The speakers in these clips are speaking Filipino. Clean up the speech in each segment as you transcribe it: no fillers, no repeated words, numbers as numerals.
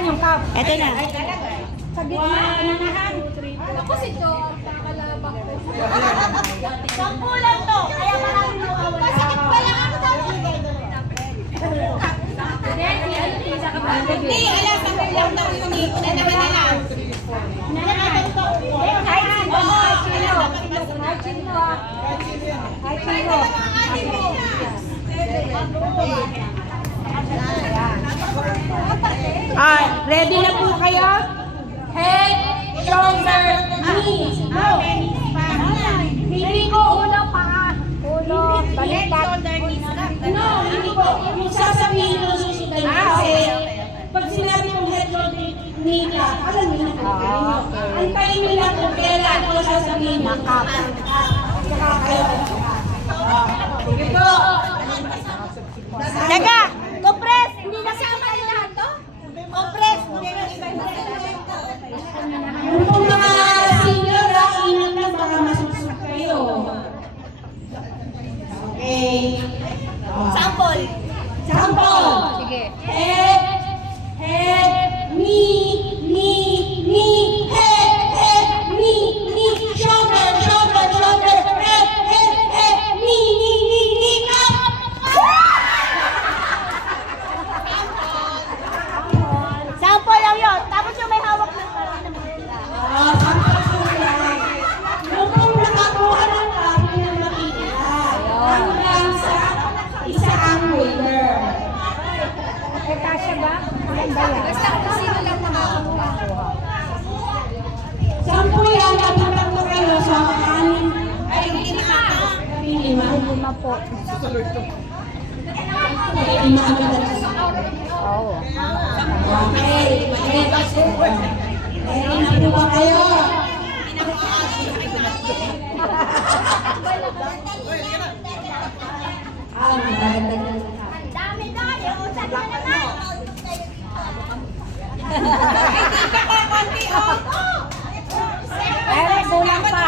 Nasaan yung cup? Ito na. Sa gitna, unahan. Ako si Jo, kakalabak ko. 10 lang to. Kaya maraming nawawala. Masakit pala ako sa Hindi, alam sa lang daw yung ni. Unahan na lang. Unahan. Kahit sino. Kahit sino. Kahit sino. Ready na po kayo? Head, shoulder, knees. Go! Hindi ko ulo pa. Ulo, balikat. No, hindi ko. Yung sasabihin ko susundan kasi pag sinabi kong head, shoulder, knee ka, alam niyo na kung kayo. Antayin niyo lang kung kailan ko sasabihin. Makap. Saka kayo. Sige po. Teka! Compress! Hindi na kasama yung lahat to? Compress! Yung mga senior, ingat na baka masusok kayo. Okay. Sample! Sample! Sige. Head, knee, head, knee, shoulder, head, knee, up! Sample lang yun. Tapos yung may hawak ng parang naman sila. Sample po lang. Yung nakakuha ng copy na makikita. Hanggang sa isa ang winner. Eh, kasya ba? Maganda yan. Basta kung sino lang nakakakuha. Sample yan. Napunta ko kayo sa kanin. Ay, lima. Lima po. Lima ang madalas. Oo. Okay. Ready na po ba kayo? Maganda na. Dami-dami. Usap na naman. Pero kulang pa.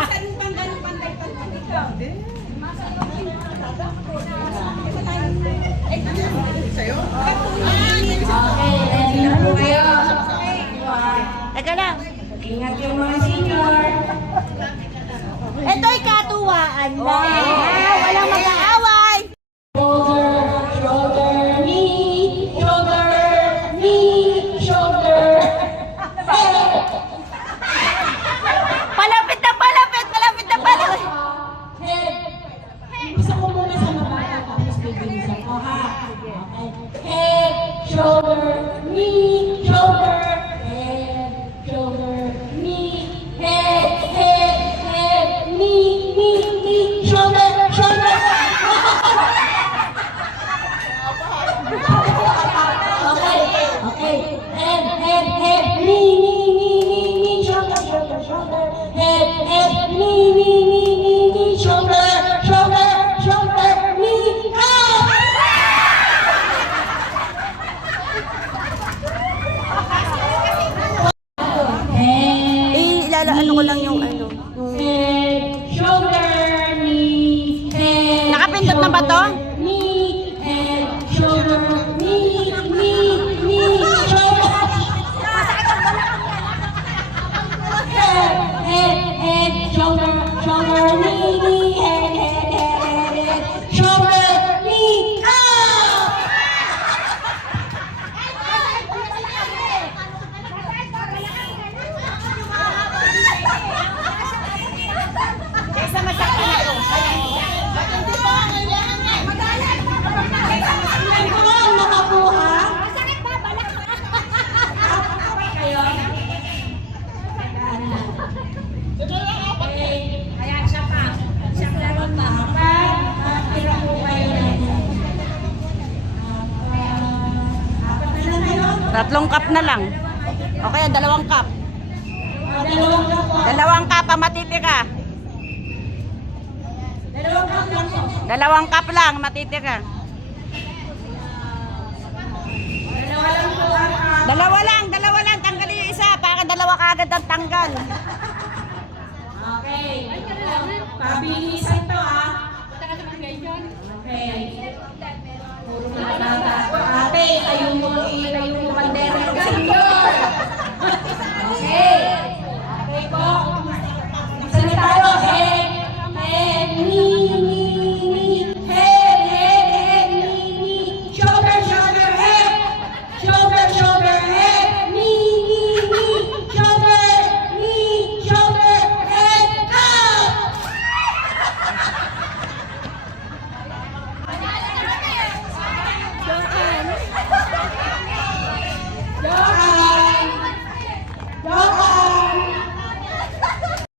Okay, ready na po kayo. Teka lang. Ingat yung mga senior. Ito'y katuwaan lang. Walang mag-aaway. Shoulder, knee, shoulder. Palapit na palapit. Palapit na palapit. Head. Gusto ko muna sa mababa tapos bibilisan ko ha. Okay. Head, shoulder, knee, shoulder. Head, shoulder, knee, head, knee, shoulder. Okay. Head, knee, shoulder. Head, knee, shoulder, knee, up! Ano ko lang yung ano. Head, shoulder, knee, head. Nakapindot na ba to? Knee, head, shoulder, knee, shoulder. Head, shoulder, knee, head, shoulder, knee, up! Ito ang nakakuha. Masakit ba? Balak ka. Kayo. Ayan, siya pa. Siya laro pa. Tira po kayo na ito. Apat na lang kayo. 3 cup na lang. Okay, 2 cup. Dalawang cup po. 2 cup ang matitira. Dalawang cup lang po. 2 cup lang matitira. Dalawa lang po. Dalawa lang. Tanggalin yung isa para 2 kaagad ang tanggal. Okay. Pabilisan to ah. Okay. Puro mga bata. Ate, tayo mo bandera sa inyo.